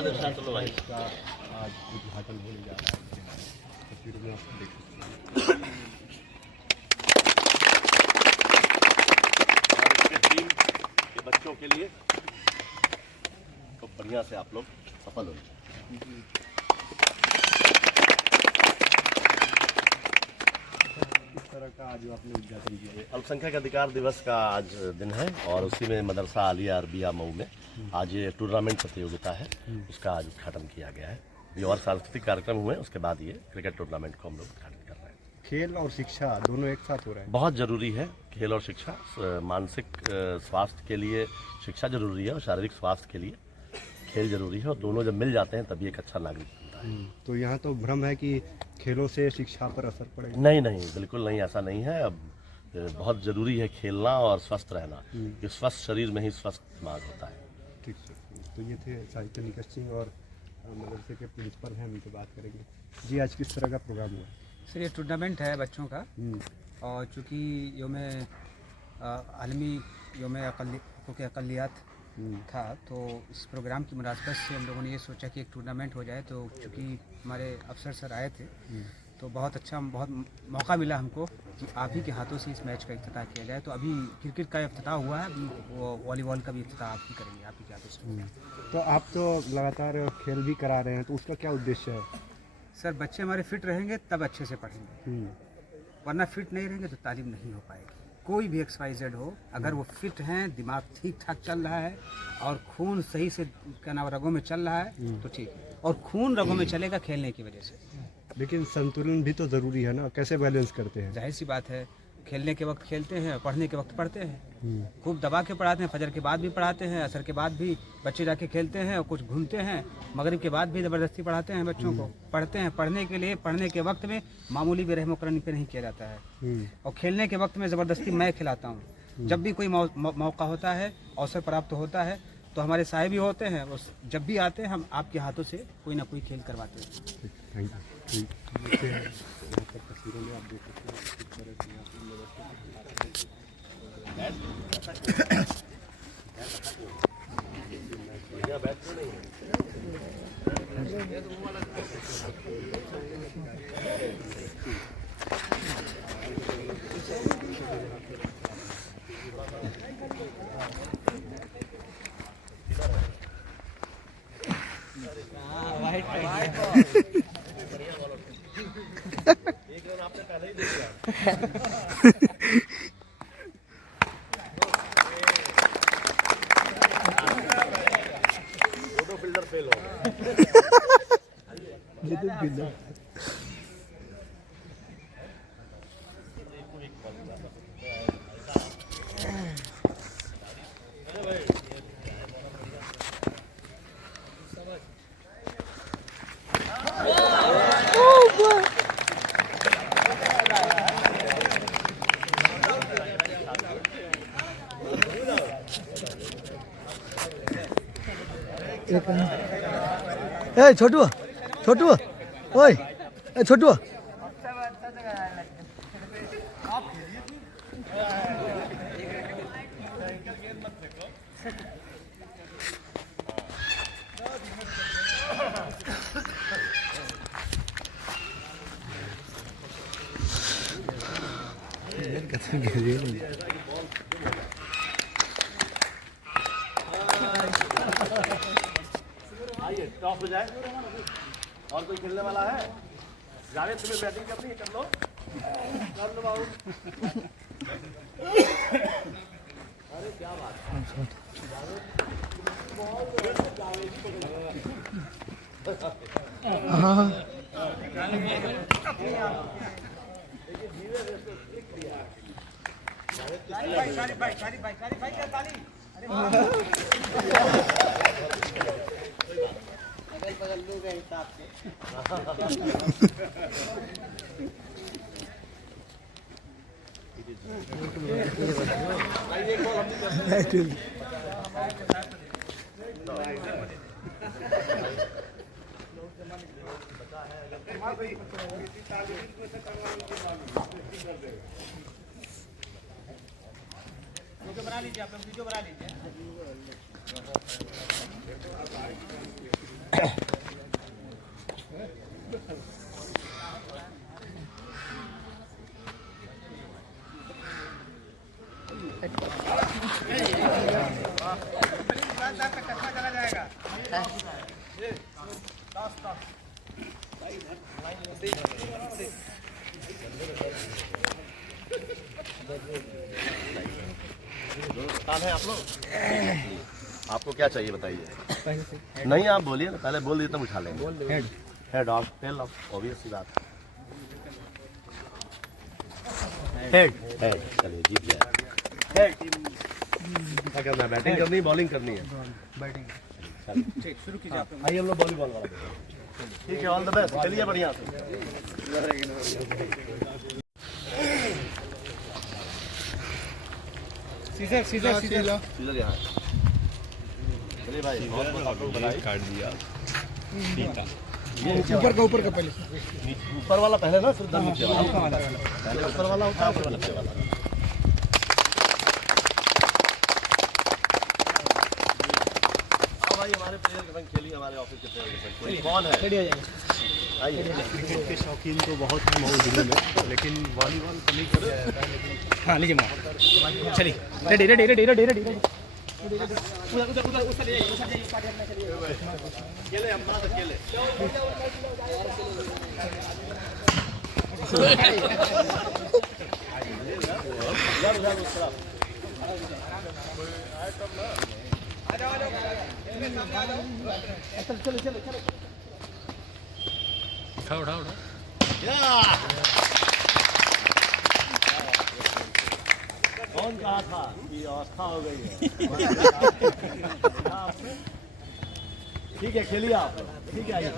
इसका आज उद्घाटन होने जा रहा है। तस्वीरों में आप देख सकते हैं। टीम के बच्चों के लिए तो बढ़िया से आप लोग सफल हो। इस तरह का आज आपने उद्घाटन किया। अल्पसंख्यक अधिकार दिवस का आज दिन है और उसी में मदरसा आलिया अरबिया मऊ में आज ये टूर्नामेंट प्रतियोगिता है, उसका आज उद्घाटन किया गया है। ये और सांस्कृतिक कार्यक्रम हुए, उसके बाद ये क्रिकेट टूर्नामेंट को हम लोग उद्घाटन कर रहे हैं। खेल और शिक्षा दोनों एक साथ हो रहे हैं। बहुत ज़रूरी है खेल और शिक्षा। मानसिक स्वास्थ्य के लिए शिक्षा जरूरी है और शारीरिक स्वास्थ्य के लिए खेल जरूरी है, और दोनों जब मिल जाते हैं तभी एक अच्छा नागरिक बनता है। तो यहाँ तो भ्रम है कि खेलों से शिक्षा पर असर पड़ेगा। नहीं नहीं, बिल्कुल नहीं, ऐसा नहीं है। अब बहुत ज़रूरी है खेलना और स्वस्थ रहना, कि स्वस्थ शरीर में ही स्वस्थ दिमाग होता है। ठीक है, तो ये थे साहित्य निकट सिंह और मदरसे के प्रिंसिपल हैं, उनसे बात करेंगे। जी, आज किस तरह का प्रोग्राम हुआ? सर, ये टूर्नामेंट है बच्चों का, और चूँकि आलमी योम अक़लियत था, तो इस प्रोग्राम की मुनासबत से हम लोगों ने ये सोचा कि एक टूर्नामेंट हो जाए। तो चूँकि हमारे अफसर सर आए थे, तो बहुत मौका मिला हमको कि आप ही के हाथों से इस मैच का इफ्तिताह किया जाए। तो अभी क्रिकेट का इफ्तिताह हुआ है, अभी वो वॉलीबॉल का भी इफ्तिताह आप ही करेंगे, आप ही के हाथों से। तो आप तो लगातार खेल भी करा रहे हैं, तो उसका क्या उद्देश्य है? सर, बच्चे हमारे फिट रहेंगे तब अच्छे से पढ़ेंगे, वरना फिट नहीं रहेंगे तो तालीम नहीं हो पाएगी। कोई भी XYZ हो, अगर वो फिट हैं, दिमाग ठीक ठाक चल रहा है और खून सही से रगों में चल रहा है तो ठीक है, और खून रगों में चलेगा खेलने की वजह से। लेकिन संतुलन भी तो ज़रूरी है ना, कैसे बैलेंस करते हैं? जाहिर सी बात है, खेलने के वक्त खेलते हैं, पढ़ने के वक्त पढ़ते हैं। खूब दबा के पढ़ाते हैं, फजर के बाद भी पढ़ाते हैं, असर के बाद भी बच्चे जाके खेलते हैं और कुछ घूमते हैं, मगरिब के बाद भी ज़बरदस्ती पढ़ाते हैं बच्चों को। पढ़ते हैं, पढ़ने के लिए पढ़ने के वक्त में मामूली भी रहम करनी पे नहीं किया जाता है, और खेलने के वक्त में ज़बरदस्ती मैं खिलाता हूँ। जब भी कोई मौका होता है, अवसर प्राप्त होता है, तो हमारे साहिब ही होते हैं, वो जब भी आते हैं हम आपके हाथों से कोई ना कोई खेल करवाते हैं। Thank you. तस्वीरों में आप देख सकते हैं किस तरह से यहाँ पे आपने पहले ही देख लिया। दो फील्डर फेल हो गए। ए छोटू छोटू, ओए ए छोटू, आइए, टॉप हो जाए। और कोई खेलने वाला है? जावेद, तुम्हें बैटिंग करनी है, कर लो। कर लो बाबू। अरे क्या बात है। वीडियो बना लीजिए, आप लोग वीडियो बना लीजिए। कौन है आप लोग? आपको क्या चाहिए बताइए। नहीं आप बोलिए ना, पहले बोल दिए तब उठा लेंगे। Head of tail of obvious सी बात। हेड हेड चलिए जीत गया। हेड क्या करना है? बैटिंग करनी है बॉलिंग करनी है? बैटिंग। ठीक शुरू कीजिए आप। आइए हम लोग वॉलीबॉल वाला। ठीक है ऑल द बेस्ट, चलिए बढ़िया से। सीधे सीधे सीधे सीधे यहाँ। चलिए भाई बहुत बहुत आप लोग बनाइए। काट दिया ऊपर का पहले ऊपर वाला पहले ना, फिर नीचे वाला। पहले ऊपर वाला होता है, फिर नीचे वाला। आओ भाई हमारे प्लेयर के संग खेलिए, हमारे ऑफिस के प्लेयर के संग। कोई कौन है? आइए। क्रिकेट के शौकीन तो बहुत हैं मऊ जिले में, लेकिन वॉलीबॉल तो नहीं खेला जाता है। लेकिन हाँ लीजिए चलिए ready ready ready ready ready खेले हम बात अकेले। उठा कौन कहा था कि अवस्था हो गई है? ठीक है खेलिए आप। ठीक है आइए।